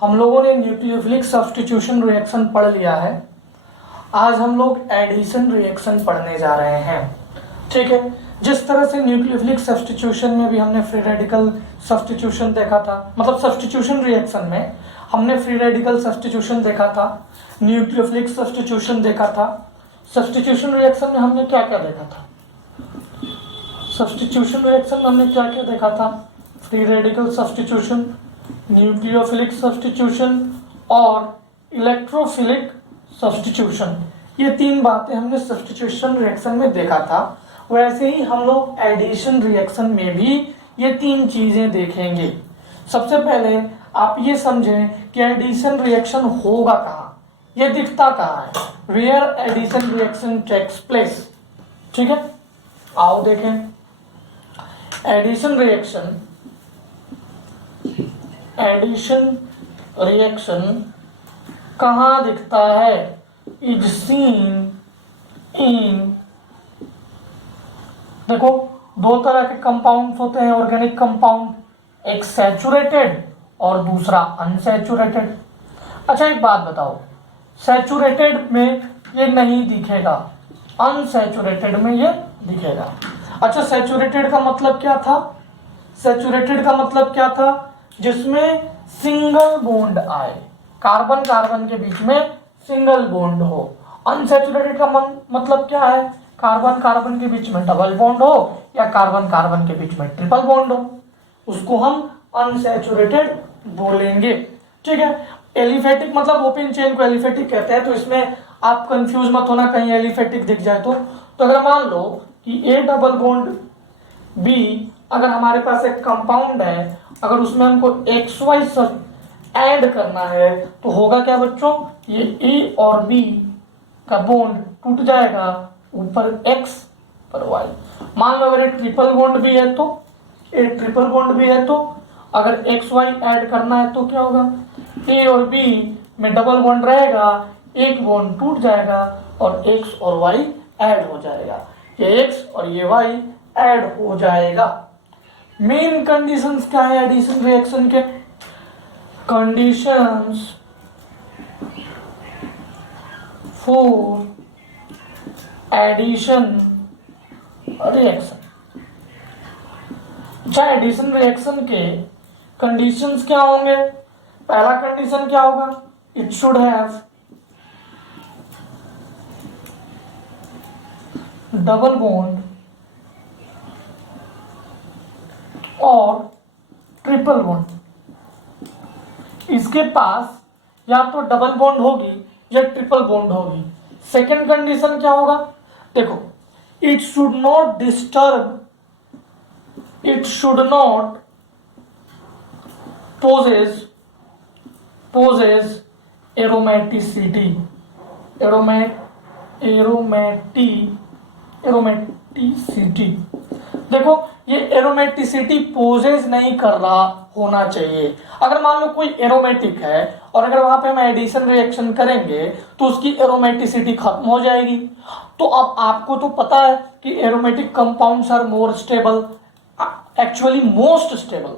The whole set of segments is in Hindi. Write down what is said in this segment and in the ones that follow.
हम लोगों ने न्यूक्लियोफिलिक सब्स्टिट्यूशन रिएक्शन पढ़ लिया है। आज हम लोग एडिशन रिएक्शन पढ़ने जा रहे हैं। ठीक है, जिस तरह से न्यूक्लियोफिलिक सब्स्टिट्यूशन में भी हमने फ्री रेडिकल सब्स्टिट्यूशन देखा था, मतलब सब्स्टिट्यूशन रिएक्शन में हमने फ्री रेडिकल सब्स्टिट्यूशन देखा था, न्यूक्लियोफिलिक सब्स्टिट्यूशन देखा था। सब्स्टिट्यूशन रिएक्शन में हमने क्या क्या देखा था? सब्स्टिट्यूशन रिएक्शन में हमने क्या क्या देखा था? Free radical substitution, nucleophilic substitution और इलेक्ट्रोफिलिक सब्स्टिट्यूशन। ये तीन बातें हमने सब्स्टिट्यूशन रिएक्शन में देखा था। वैसे ही हम लोग एडिशन रिएक्शन में भी ये तीन चीजें देखेंगे। सबसे पहले आप ये समझें कि एडिशन रिएक्शन होगा कहाँ, ये दिखता कहाँ है, where addition reaction takes place. ठीक है, आओ देखें। एडिशन रिएक्शन कहाँ दिखता है? इज सीन इन, देखो दो तरह के कंपाउंड्स होते हैं ऑर्गेनिक कंपाउंड, एक सैचुरेटेड और दूसरा अनसैचुरेटेड। अच्छा एक बात बताओ, सैचुरेटेड में ये नहीं दिखेगा, अनसैचुरेटेड में ये दिखेगा। अच्छा सैचुरेटेड का मतलब क्या था? सैचुरेटेड का मतलब क्या था? जिसमें सिंगल बॉन्ड आए, कार्बन कार्बन के बीच में सिंगल बॉन्ड हो। अनसैचुरेटेड का मतलब क्या है? कार्बन कार्बन के बीच में डबल बॉन्ड हो या कार्बन कार्बन के बीच में ट्रिपल बॉन्ड हो, उसको हम अनसैचुरेटेड बोलेंगे। ठीक है, एलिफेटिक मतलब ओपन चेन को एलिफेटिक कहते हैं, तो इसमें आप कंफ्यूज मत होना कहीं एलिफेटिक दिख जाए तो अगर मान लो कि ए डबल बॉन्ड बी, अगर हमारे पास एक कंपाउंड है, अगर उसमें हमको एक्स वाई ऐड करना है तो होगा क्या बच्चों? ये ए और बी का बॉन्ड टूट जाएगा, ऊपर एक्स पर वाई। मान लो अगर एक ट्रिपल बॉन्ड भी है तो, एक ट्रिपल बॉन्ड भी है तो अगर एक्स वाई ऐड करना है तो क्या होगा? ए और बी में डबल बॉन्ड रहेगा, एक बॉन्ड टूट जाएगा और एक्स और वाई ऐड हो जाएगा, ये एक्स और ये वाई ऐड हो जाएगा। मेन कंडीशंस क्या है एडिशन रिएक्शन के? Conditions for addition reaction. अच्छा एडिशन रिएक्शन के कंडीशंस क्या होंगे? पहला कंडीशन क्या होगा? It should have double bond और ट्रिपल बॉन्ड। इसके पास या तो डबल बॉन्ड होगी या ट्रिपल बॉन्ड होगी। सेकेंड कंडीशन क्या होगा? देखो, it should not disturb, it should not possess aromaticity, aromaticity. देखो ये एरोमेटिसिटी पोजेस नहीं कर रहा होना चाहिए। अगर मान लो कोई एरोमेटिक है और अगर वहां पे हम एडिशन रिएक्शन करेंगे तो उसकी एरोमेटिसिटी खत्म हो जाएगी। तो अब आपको तो पता है कि aromatic compounds are more stable, actually most stable.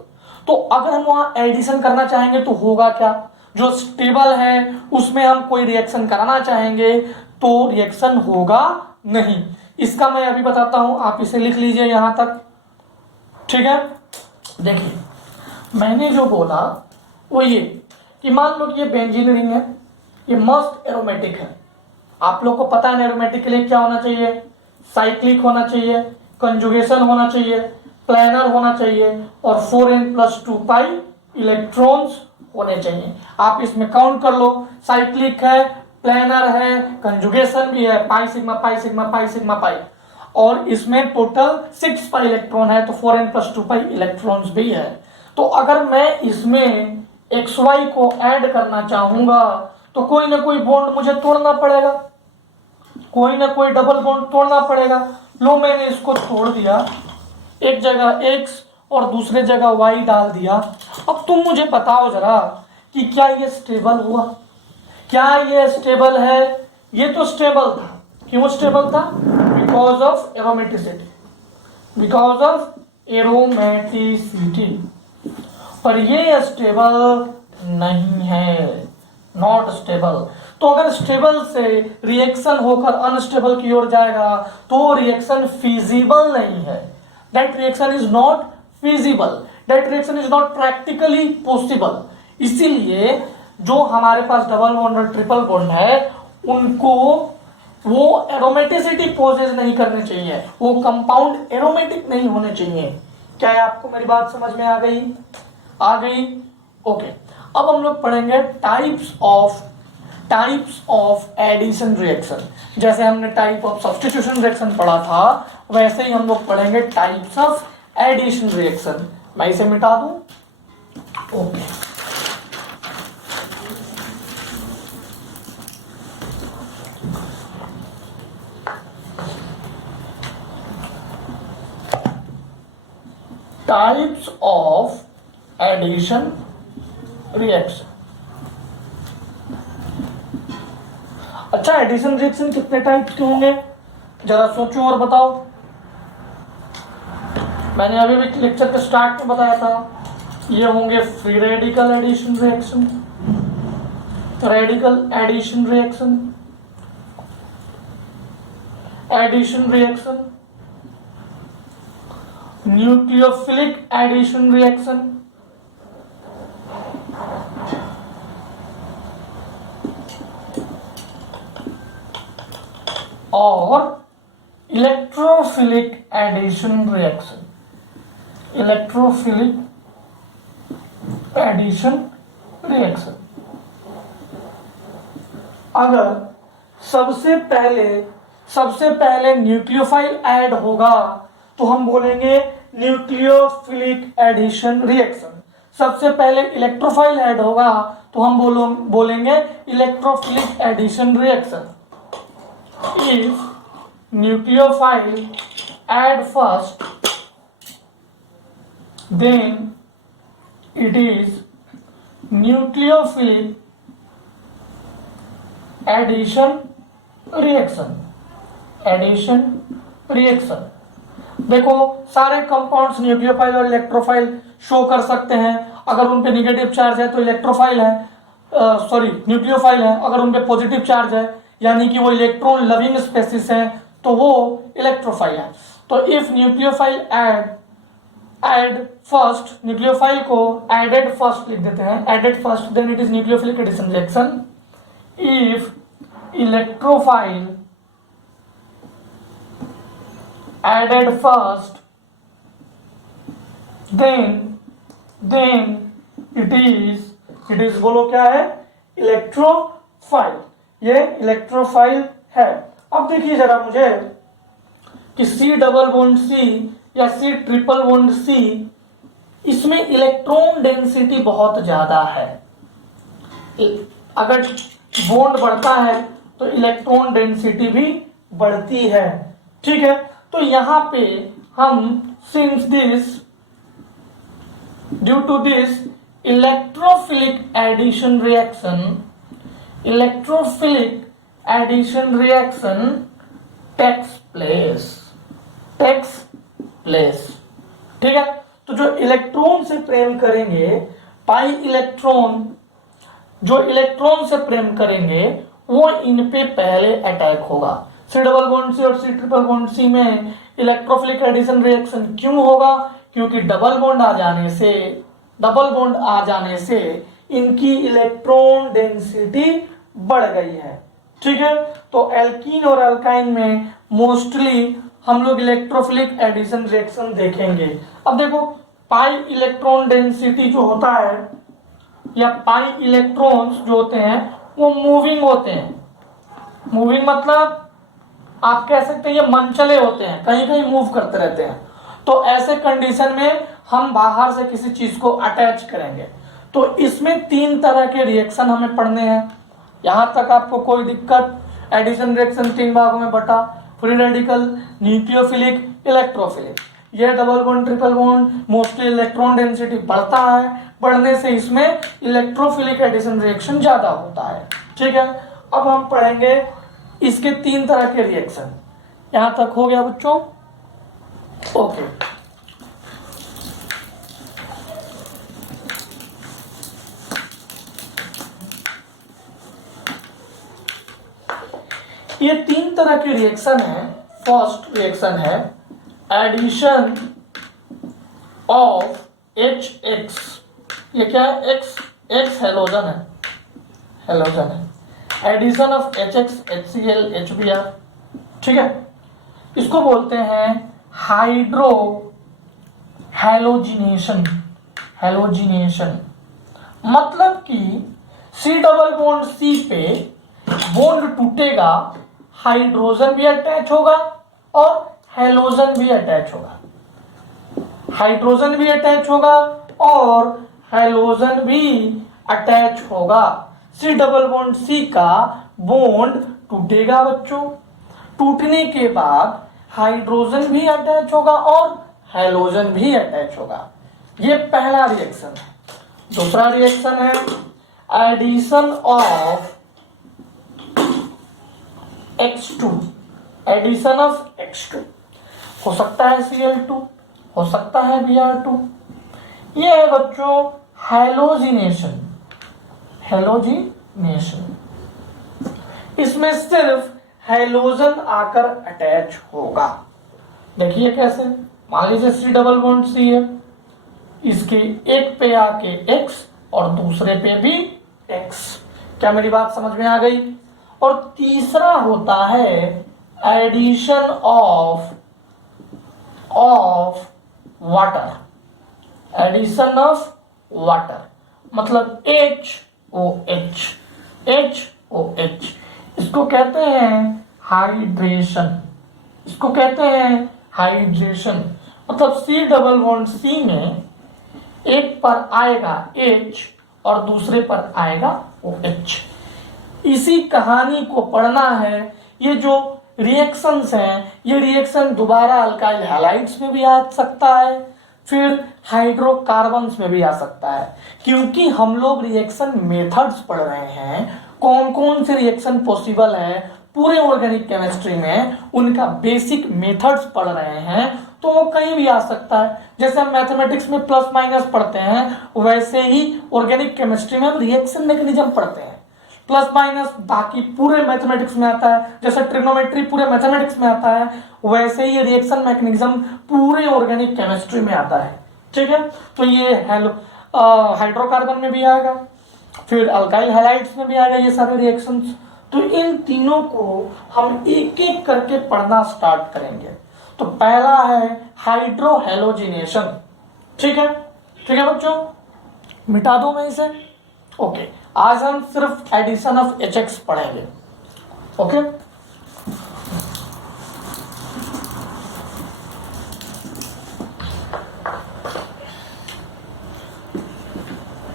तो अगर हम वहां एडिशन करना चाहेंगे तो होगा क्या? जो स्टेबल है उसमें हम कोई रिएक्शन कराना चाहेंगे तो रिएक्शन होगा नहीं। इसका मैं अभी बताता हूं, आप इसे लिख लीजिए यहां तक। ठीक है, देखिए मैंने जो बोला वो ये कि मान लो कि ये बेंजीन रिंग है, ये मस्ट एरोमेटिक है। आप लोग को पता है एरोमेटिक के लिए क्या होना चाहिए? साइक्लिक होना चाहिए, कंजुगेशन होना चाहिए, प्लानर होना चाहिए और 4n+2 इलेक्ट्रॉन्स होने चाहिए। आप इसमें काउंट कर लो, साइक्लिक है, प्लानर है, कंजुगेशन भी है, pi sigma pi sigma pi sigma pi, और इसमें टोटल 6 पाई इलेक्ट्रॉन है, तो 4n+2 इलेक्ट्रॉन्स भी है। तो अगर मैं इसमें XY को ऐड करना चाहूंगा तो कोई ना कोई बॉन्ड मुझे तोड़ना पड़ेगा, कोई ना कोई डबल बॉन्ड तोड़ना पड़ेगा। लो मैंने इसको तोड़ दिया, एक जगह X और दूसरे जगह Y डाल दिया। अब तुम मुझे बताओ जरा कि क्या ये स्टेबल हुआ? क्या ये स्टेबल है? ये तो स्टेबल था। क्यों स्टेबल था? Because of aromaticity, because of aromaticity. पर ये स्टेबल नहीं है, नॉट स्टेबल। तो अगर स्टेबल से रिएक्शन होकर अनस्टेबल की ओर जाएगा तो रिएक्शन फिजिबल नहीं है। That reaction is not feasible, that reaction is not practically possible. इसीलिए जो हमारे पास डबल बॉन्ड और ट्रिपल बॉन्ड है उनको वो एरोमेटिसिटी पोजेज नहीं करने चाहिए, वो कंपाउंड एरोमेटिक नहीं होने चाहिए। क्या है, आपको मेरी बात समझ में आ गई? आ गई, ओके। अब हम लोग पढ़ेंगे टाइप्स ऑफ एडिशन रिएक्शन। जैसे हमने टाइप ऑफ सब्स्टिट्यूशन रिएक्शन पढ़ा था वैसे ही हम लोग पढ़ेंगे टाइप्स ऑफ एडिशन रिएक्शन। मैं इसे मिटा दूं, okay. Types of addition reaction. अच्छा, एडिशन रिएक्शन कितने टाइप्स के होंगे जरा सोचो और बताओ। मैंने अभी भी लेक्चर के स्टार्ट में बताया था, ये होंगे free radical addition reaction, radical addition reaction, addition reaction, nucleophilic addition reaction, और electrophilic addition reaction, electrophilic addition reaction. अगर सबसे पहले न्यूक्लियोफाइल ऐड होगा तो हम बोलेंगे न्यूक्लियोफिलिक एडिशन रिएक्शन। सबसे पहले इलेक्ट्रोफाइल ऐड होगा तो हम बोलेंगे electrophilic addition reaction. If nucleophile add first, then it is nucleophilic addition reaction, addition reaction। देखो सारे कंपाउंड्स न्यूक्लियोफाइल और इलेक्ट्रोफाइल शो कर सकते हैं। अगर उन पे निगेटिव चार्ज है तो इलेक्ट्रोफाइल है, न्यूक्लियोफाइल है। अगर उन पे पॉजिटिव चार्ज है यानी कि वो इलेक्ट्रॉन लविंग स्पेसिस है तो वो इलेक्ट्रोफाइल है। तो if nucleophile add first, nucleophile को एडेड फर्स्ट लिख देते हैं, added first, then it is nucleophilic addition reaction. If electrophile added first, then it is बोलो क्या है, इलेक्ट्रोफाइल। ये इलेक्ट्रोफाइल है। अब देखिए जरा मुझे कि C डबल बॉन्ड C या C ट्रिपल बॉन्ड C, इसमें इलेक्ट्रॉन डेंसिटी बहुत ज्यादा है। अगर बॉन्ड बढ़ता है तो इलेक्ट्रॉन डेंसिटी भी बढ़ती है, ठीक है। तो यहां पे हम since this, due to this electrophilic addition reaction takes place, ठीक है। तो जो इलेक्ट्रॉन से प्रेम करेंगे, पाई इलेक्ट्रॉन जो इलेक्ट्रॉन से प्रेम करेंगे वो इन पे पहले अटैक होगा। C डबल बॉन्ड C और C ट्रिपल बॉन्ड C में इलेक्ट्रोफिलिक एडिशन रिएक्शन क्यों होगा? क्योंकि डबल बॉन्ड आ जाने से इनकी इलेक्ट्रॉन डेंसिटी बढ़ गई है, ठीक है। तो एल्कीन और अल्काइन में मोस्टली हम लोग इलेक्ट्रोफिलिक एडिशन रिएक्शन देखेंगे। अब देखो पाई इलेक्ट्रॉन डेंसिटी जो होता है या पाई इलेक्ट्रॉन्स जो होते हैं वो मूविंग होते हैं। मूविंग मतलब आप कह सकते हैं ये मनचले होते हैं, कहीं कहीं मूव करते रहते हैं। तो ऐसे कंडीशन में हम बाहर से किसी चीज को अटैच करेंगे। तो इसमें 3 तरह के रिएक्शन हमें पढ़ने हैं। यहां तक आपको कोई दिक्कत? एडिशन रिएक्शन 3 भागों में बटा, फ्री रेडिकल, न्यूक्लियोफिलिक, इलेक्ट्रोफिलिक। ये double bond triple bond mostly electron density बढ़ता है, बढ़ने से इसमें इलेक्ट्रोफिलिक एडिशन रिएक्शन ज्यादा होता है, ठीक है। अब हम पढ़ेंगे इसके 3 तरह के रिएक्शन। यहां तक हो गया बच्चों? ओके। ये तीन तरह के रिएक्शन है। फर्स्ट रिएक्शन है एडिशन ऑफ HX, ये क्या है? X हेलोजन है, हेलोजन है। Addition of HX HCl HBr, ठीक है। इसको बोलते हैं हाइड्रो हैलोजिनेशन। हैलोजिनेशन मतलब कि C डबल बॉन्ड C पे बॉन्ड टूटेगा, हाइड्रोजन भी अटैच होगा और हैलोजन भी अटैच होगा। हाइड्रोजन भी अटैच होगा और हैलोजन भी अटैच होगा। C डबल बॉन्ड C का बॉन्ड टूटेगा बच्चों, टूटने के बाद हाइड्रोजन भी अटैच होगा और हैलोजन भी अटैच होगा। ये पहला रिएक्शन है। दूसरा रिएक्शन है addition of X2, addition of X2। हो सकता है Cl2, हो सकता है Br2। ये है बच्चों हैलोजिनेशन। हैलोजिनेशन इसमें सिर्फ हैलोजन आकर अटैच होगा। देखिए कैसे, मान लीजिए C डबल बॉन्ड C है, इसके एक पे आके X और दूसरे पे भी X। क्या मेरी बात समझ में आ गई? और तीसरा होता है addition of water. Addition of water मतलब HOH। HOH इसको कहते हैं हाइड्रेशन। इसको कहते हैं हाइड्रेशन मतलब C डबल बॉन्ड C में एक पर आएगा H और दूसरे पर आएगा OH। इसी कहानी को पढ़ना है। ये जो रिएक्शंस हैं, ये रिएक्शन दोबारा अल्काइल हैलाइड्स में भी आ सकता है, फिर हाइड्रोकार्बन्स में भी आ सकता है, क्योंकि हम लोग रिएक्शन मेथड्स पढ़ रहे हैं। कौन कौन से रिएक्शन पॉसिबल है पूरे ऑर्गेनिक केमिस्ट्री में, उनका बेसिक मेथड्स पढ़ रहे हैं, तो वो कहीं भी आ सकता है। जैसे हम मैथमेटिक्स में प्लस माइनस पढ़ते हैं, वैसे ही ऑर्गेनिक केमिस्ट्री में हम रिएक्शन मैकेनिज्म पढ़ते हैं। प्लस माइनस बाकी पूरे मैथमेटिक्स में आता है, जैसे ट्रिग्नोमेट्री पूरे मैथमेटिक्स में आता है, वैसे ही रिएक्शन मैकेनिज्म पूरे ऑर्गेनिक केमिस्ट्री में आता है। ठीक है, तो ये हाइड्रोकार्बन में भी आएगा, फिर अल्काइल हैलाइड्स में भी आएगा ये सारे रिएक्शंस। तो इन तीनों को हम एक एक करके पढ़ना स्टार्ट करेंगे। तो पहला है हाइड्रोहेलोजिनेशन। ठीक है, ठीक है बच्चों, मिटा दो मैं इसे। ओके, आज हम सिर्फ एडिशन ऑफ HX पढ़ेंगे। Okay,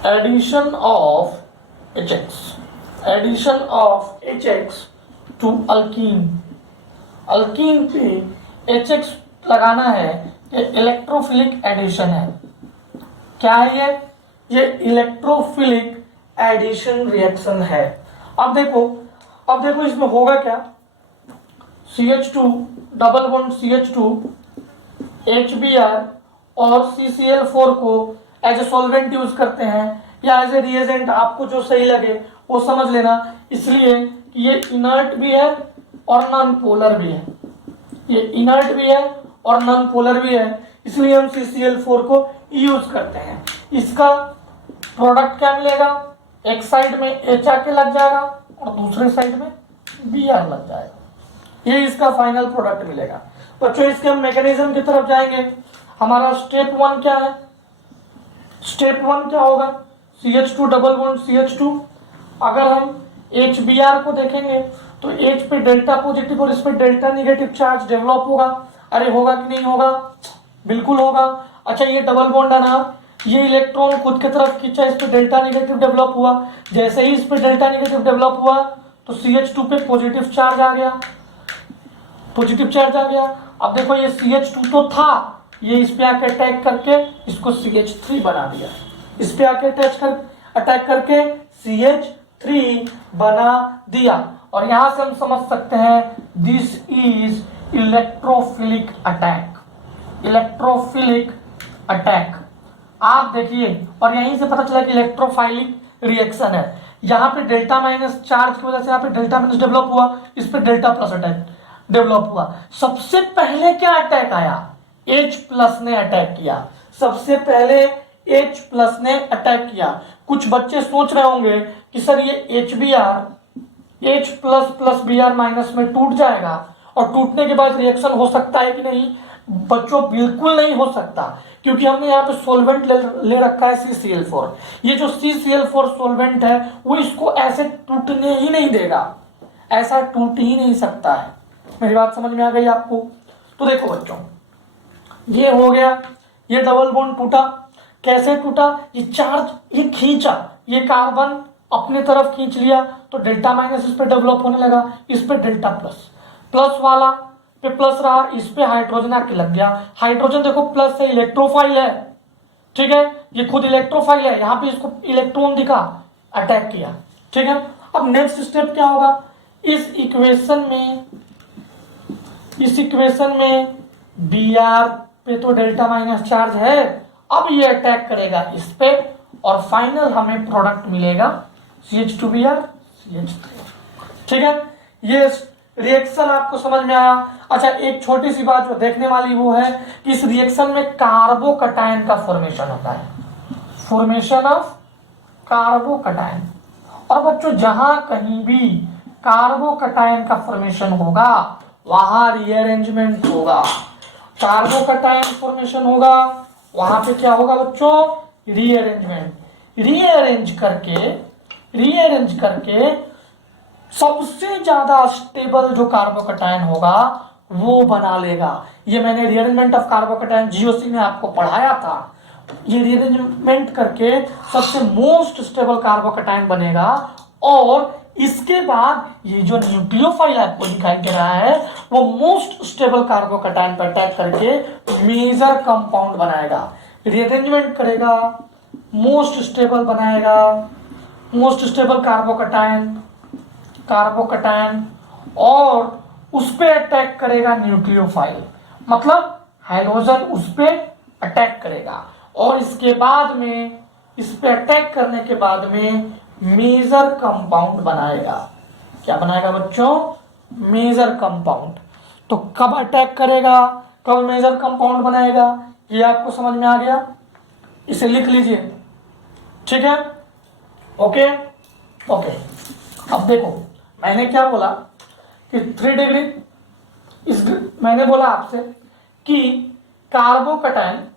addition of HX, addition of HX to alkene. Alkene पे HX लगाना है, ये इलेक्ट्रोफिलिक एडिशन है। क्या है ये इलेक्ट्रोफिलिक एडिशन रिएक्शन है। अब देखो इसमें होगा क्या, CH2 double bond CH2 HBr और CCl4 को एज ए सॉल्वेंट यूज करते हैं या एज ए रिएजेंट, आपको जो सही लगे वो समझ लेना। इसलिए कि ये इनर्ट भी है और नॉन पोलर भी है, ये इनर्ट भी है और नॉन पोलर भी है, इसलिए हम CCl4 को यूज करते हैं। इसका प्रोडक्ट क्या मिलेगा, एक साइड में H आके लग जाएगा और दूसरे साइड में Br लग जाएगा, ये इसका फाइनल प्रोडक्ट मिलेगा। बच्चों इसके हम मैकेनिज्म की तरफ जाएंगे। हमारा स्टेप 1 क्या है, स्टेप 1 क्या होगा, CH2 डबल बॉन्ड CH2। अगर हम HBr को देखेंगे तो H पे डेल्टा पॉजिटिव और इस पे डेल्टा निगेटिव चार्ज डेवलप होगा। अरे होगा कि नहीं होगा, बिल्कुल होगा। अच्छा ये डबल बॉन्ड है ना, ये इलेक्ट्रॉन खुद की तरफ खींचा, इस पे डेल्टा नेगेटिव डेवलप हुआ। जैसे ही इस पे डेल्टा नेगेटिव डेवलप हुआ तो CH2 पे पॉजिटिव चार्ज आ गया, पॉजिटिव चार्ज आ गया। अब देखो ये CH2 तो था, ये इस पे आके अटैक करके इसको CH3 बना दिया, इस पे आके अटैक करके CH3 बना दिया। और यहां से हम समझ सकते हैं this is electrophilic attack. Electrophilic attack आप देखिए, और यहीं से पता चला कि इलेक्ट्रोफाइलिक रिएक्शन है। यहाँ पे डेल्टा माइनस चार्ज की वजह से यहाँ पे डेल्टा माइनस डेवलप हुआ, इस पे डेल्टा प्लस अटैक डेवलप हुआ। सबसे पहले क्या अटैक आया? H प्लस ने अटैक किया। सबसे पहले H प्लस ने अटैक किया। कुछ बच्चे सोच रहे होंगे कि सर ये H plus plus Br minus में टूट जाएगा और टूटने के बाद रिएक्शन हो सकता है कि नहीं? बच्चों बिल्कुल नहीं हो सकता, क्योंकि हमने यहाँ पे सोल्वेंट ले रखा है CCl4। ये जो CCl4 सोल्वेंट है वो इसको ऐसे टूटने ही नहीं देगा, ऐसा टूट ही नहीं सकता है। मेरी बात समझ में आ गई आपको? तो देखो बच्चों, ये हो गया, ये डबल बॉन्ड टूटा। कैसे टूटा? ये चार्ज ये खींचा, ये कार्बन अपने तरफ खींच लिया तो डेल्टा माइनस इस पे डेवलप होने लगा, इस पे डेल्टा प्लस, प्लस वाला पे प्लस रहा, इस पे हाइड्रोजन आके लग गया। हाइड्रोजन देखो प्लस है, इलेक्ट्रोफाइल है, ठीक है, ये खुद इलेक्ट्रोफाइल है, यहाँ पे इसको इलेक्ट्रॉन दिखा, अटैक किया, ठीक है। अब नेक्स्ट स्टेप क्या होगा? इस इक्वेशन में Br पे तो डेल्टा माइनस चार्ज है, अब ये अटैक करेगा इस पे और फाइनल हमें प्रोडक्ट मिलेगा CH2Br CH3, ठीक है। ये रिएक्शन आपको समझ में आया? अच्छा, एक छोटी सी बात जो देखने वाली वो है कि इस रिएक्शन में कार्बोकटायन का फॉर्मेशन होता है, फॉर्मेशन ऑफ कार्बोकटायन। और बच्चों जहां कहीं भी कार्बोकटायन का फॉर्मेशन होगा वहां रीअरेंजमेंट होगा। कार्बोकटायन फॉर्मेशन होगा वहां पे क्या होगा बच्चों? रीअरेंजमेंट। रीअरेंज करके सबसे ज्यादा स्टेबल जो कार्बोकटायन होगा वो बना लेगा। ये मैंने रीअरेंजमेंट ऑफ कार्बोकटायन जीओसी में आपको पढ़ाया था। ये रीअरेंजमेंट करके सबसे मोस्ट स्टेबल कार्बोकटायन बनेगा और इसके बाद ये जो न्यूक्लियोफाइल आपको दिखाई दे रहा है वो मोस्ट स्टेबल कार्बोकटायन पर अटैक करके मेजर कंपाउंड बनाएगा। रीअरेंजमेंट करेगा, मोस्ट स्टेबल बनाएगा, मोस्ट स्टेबल कार्बोकटायन और उस पे अटैक करेगा न्यूक्लियोफाइल, मतलब हाइड्रोजन उस पे अटैक करेगा और इसके बाद में, इस पे अटैक करने के बाद में मेजर कंपाउंड बनाएगा। क्या बनाएगा बच्चों? Major compound. तो कब अटैक करेगा, कब मेजर कंपाउंड बनाएगा, ये आपको समझ में आ गया? इसे लिख लीजिए, ठीक है। Okay okay. अब देखो मैंने क्या बोला कि 3 डिग्री, इस मैंने बोला आपसे कि कार्बोकटायन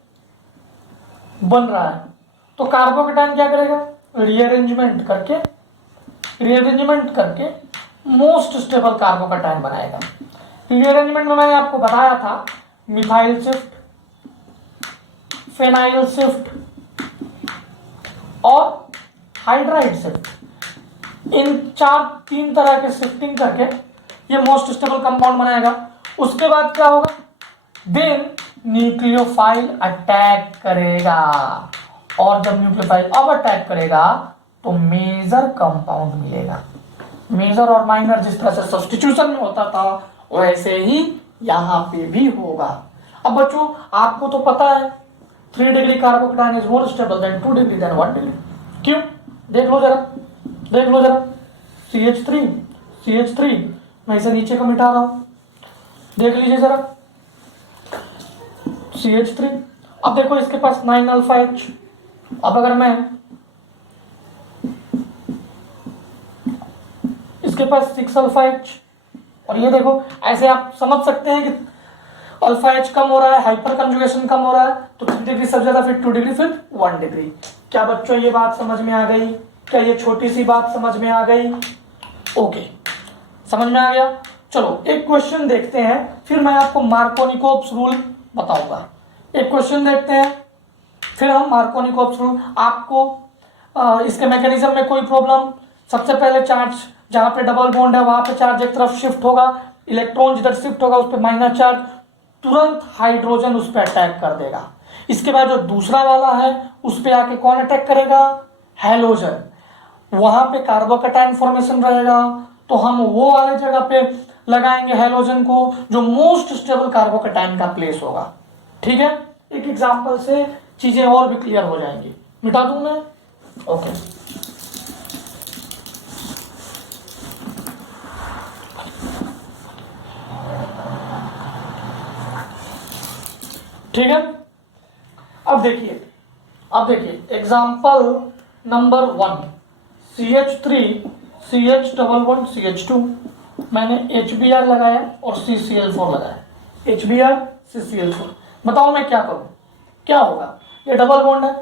बन रहा है तो कार्बोकटायन क्या करेगा? रीअरेंजमेंट करके मोस्ट स्टेबल कार्बोकटायन बनाएगा। रीअरेंजमेंट में मैंने आपको बताया था मिथाइल शिफ्ट, फेनाइल शिफ्ट और हाइड्राइड शिफ्ट, इन 3 तरह के शिफ्टिंग करके ये मोस्ट स्टेबल कंपाउंड बनाएगा। उसके बाद क्या होगा? देन न्यूक्लियोफाइल अटैक करेगा और जब न्यूक्लियोफाइल अब अटैक करेगा तो मेजर कंपाउंड मिलेगा। मेजर और माइनर जिस तरह से सब्स्टिट्यूशन में होता था वैसे ही यहां पे भी होगा। अब बच्चों आपको तो पता है 3 degree carbocation is more stable than 2 degree than 1 degree. क्यों? देख लो जरा CH3 मैं इसे नीचे को मिटा रहा हूं, देख लीजिए जरा CH3। अब देखो इसके पास 9 अल्फा H। अब अगर मैं इसके पास 6 अल्फा H और ये देखो, ऐसे आप समझ सकते हैं कि अल्फा H कम हो रहा है, हाइपर कंजुगेशन कम हो रहा है तो 3 डिग्री सबसे ज्यादा, फिर 2 डिग्री, फिर 1 डिग्री। क्या बच्चों ये बात समझ में आ गई? क्या ये छोटी सी बात समझ में आ गई? ओके, समझ में आ गया। चलो एक क्वेश्चन देखते हैं, फिर मैं आपको मार्कोनिकोव्स रूल बताऊंगा। एक क्वेश्चन देखते हैं, फिर हम मार्कोनिकोव्स रूल। आपको इसके मैकेनिज्म में कोई प्रॉब्लम? सबसे पहले चार्ज जहां पे डबल बॉन्ड है वहां पे चार्ज एक तरफ शिफ्ट होगा, इलेक्ट्रॉन जिधर शिफ्ट होगा उस पर माइनस चार्ज, तुरंत हाइड्रोजन उस पर अटैक कर देगा। इसके बाद जो दूसरा वाला है उस पर आके कौन अटैक करेगा? हैलोजन। वहां पे कार्बोकटायन फॉर्मेशन रहेगा तो हम वो वाले जगह पे लगाएंगे हैलोजन को जो मोस्ट स्टेबल कार्बोकटायन का प्लेस होगा। ठीक है, एक एग्जांपल से चीजें और भी क्लियर हो जाएंगी। मिटा दूं मैं? ओके। ठीक है। अब देखिए example number 1, CH3 CH11 CH2, मैंने HBr लगाया और CCl4 लगाया, HBr CCl4। बताओ मैं क्या करूं, क्या होगा? ये डबल बॉन्ड है,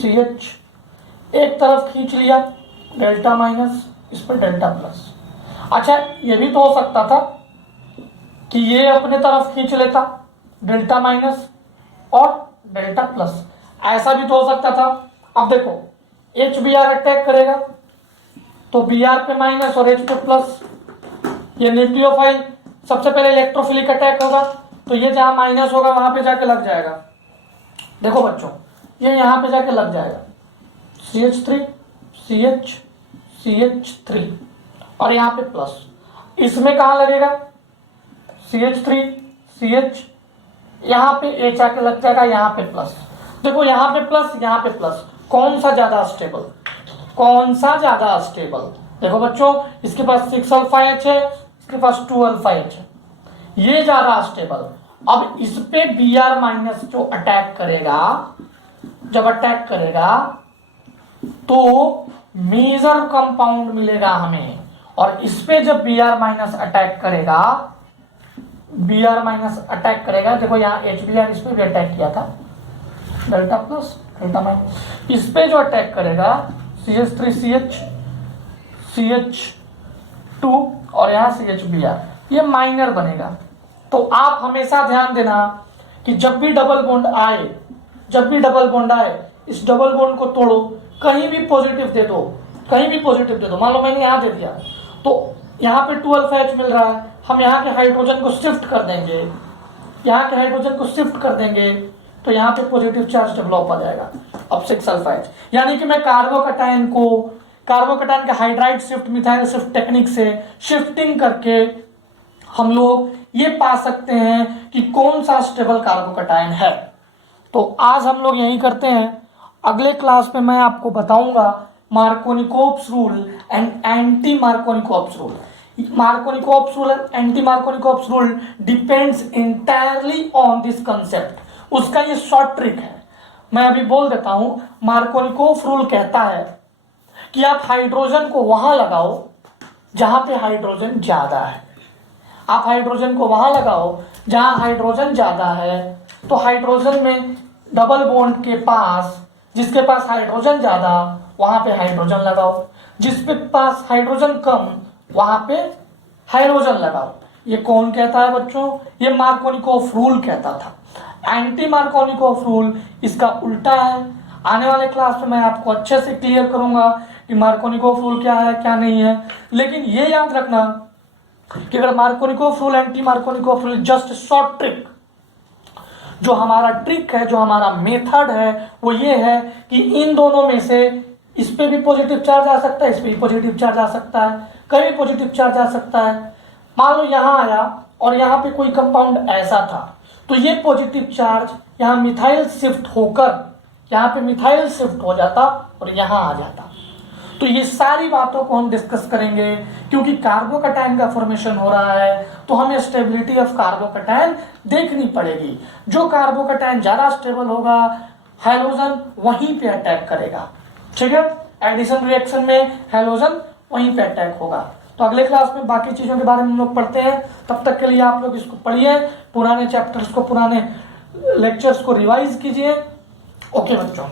CH एक तरफ खींच लिया डेल्टा माइनस, इस पर डेल्टा प्लस। अच्छा ये भी तो हो सकता था कि ये अपने तरफ खींच लेता डेल्टा माइनस और डेल्टा प्लस, ऐसा भी तो हो सकता था। अब देखो HBr अटैक करेगा तो Br पे माइनस और H पे प्लस, ये न्यूक्लियोफाइल सबसे पहले इलेक्ट्रोफिलिक अटैक होगा तो ये जहां माइनस होगा वहां पे जाके लग जाएगा। देखो बच्चों ये यहां पे जाके लग जाएगा, CH3 CH CH3 और यहाँ पे प्लस, इसमें कहाँ लगेगा CH3 CH, यहाँ पे H आके लग जाएगा, यहाँ पे प्लस। देखो यहाँ पे प्लस यहाँ पे प्लस, कौन सा ज्यादा स्टेबल, कौन सा ज्यादा स्टेबल? देखो बच्चों इसके पास 6 अल्फा H है, इसके पास 2 अल्फा H है, ये ज्यादा स्टेबल। अब इस पे Br माइनस जो अटैक करेगा, जब अटैक करेगा तो मेजर कंपाउंड मिलेगा हमें, और इस पे जब Br माइनस अटैक करेगा, Br माइनस अटैक करेगा, देखो यहाँ HBr इस पे भी अटैक किया था, डेल्टा प्लस डेल्टा माइनस, इस पे जो अटैक करेगा CH3 CH CH2 और यहाँ CHBr, ये माइनर बनेगा। तो आप हमेशा ध्यान देना कि जब भी डबल बॉन्ड आए, जब भी डबल बॉन्ड आए, इस डबल बॉन्ड को तोड़ो, कहीं भी पॉजिटिव दे दो, कहीं भी पॉजिटिव दे दो। मान लो मैंने यहाँ दे दिया तो यहाँ पे 2 अल्फा H मिल रहा है, हम यहाँ के हाइड्रोजन को शिफ्ट कर देंगे, यहाँ के हाइड्रोजन को शिफ्ट कर देंगे तो यहाँ पे पॉजिटिव चार्ज डेवलप आ जाएगा। अब 6 अल्फा H, यानी कि मैं कार्बोकैटायन के hydride shift methyl shift technique से शिफ्टिंग करके हम लोग ये पा सकते हैं कि कौन सा स्टेबल कार्बोकैटायन है। तो आज हम लोग यही करते हैं, अगले क्लास में मैं आपको बताऊंगा Markovnikov's rule and anti Markovnikov's rule. Markovnikov's rule and anti Markovnikov's rule depends entirely on this concept. उसका ये शॉर्ट ट्रिक है, मैं अभी बोल देता हूं। मार्कोनिकोव रूल कहता है कि आप हाइड्रोजन को वहां लगाओ जहां पे हाइड्रोजन ज्यादा है, आप हाइड्रोजन को वहां लगाओ जहां हाइड्रोजन ज्यादा है। तो हाइड्रोजन में डबल बॉन्ड के पास, जिसके पास हाइड्रोजन ज्यादा वहां पे हाइड्रोजन लगाओ, जिसके पास हाइड्रोजन कम वहां पे हाइड्रोजन लगाओ। ये कौन कहता है बच्चों? ये मार्कोनिकोव रूल कहता था। एंटी मार्कोनिकोव रूल इसका उल्टा है। आने वाले क्लास में मैं आपको अच्छे से क्लियर करूंगा कि मार्कोनिकोव रूल क्या है क्या नहीं है। लेकिन ये याद रखना कि अगर Markovnikov rule anti Markovnikov rule just short trick, जो हमारा ट्रिक है, जो हमारा मेथड है वो ये है कि इन दोनों में से इस पे भी पॉजिटिव चार्ज आ सकता है, इस पे भी पॉजिटिव चार्ज आ सकता है, कहीं भी पॉजिटिव चार्ज आ सकता है। मान लो यहां आया और यहाँ पे कोई कंपाउंड ऐसा था तो ये पॉजिटिव चार्ज यहाँ मिथाइल शिफ्ट होकर यहाँ पे मिथाइल शिफ्ट हो जाता और यहाँ आ जाता। तो ये सारी बातों को हम डिस्कस करेंगे, क्योंकि कार्बोकैटायन का फॉर्मेशन हो रहा है तो हमें स्टेबिलिटी ऑफ कार्बोकैटायन देखनी पड़ेगी। जो कार्बोकैटायन ज्यादा स्टेबल होगा हाइड्रोजन वहीं पे अटैक करेगा, ठीक है। एडिशन रिएक्शन में हाइड्रोजन वहीं पे अटैक होगा। तो अगले क्लास में बाकी चीजों के बारे में हम लोग पढ़ते हैं। तब तक के लिए आप लोग इसको पढ़िए, पुराने चैप्टर्स को, पुराने लेक्चर्स को रिवाइज कीजिए। ओके बच्चों।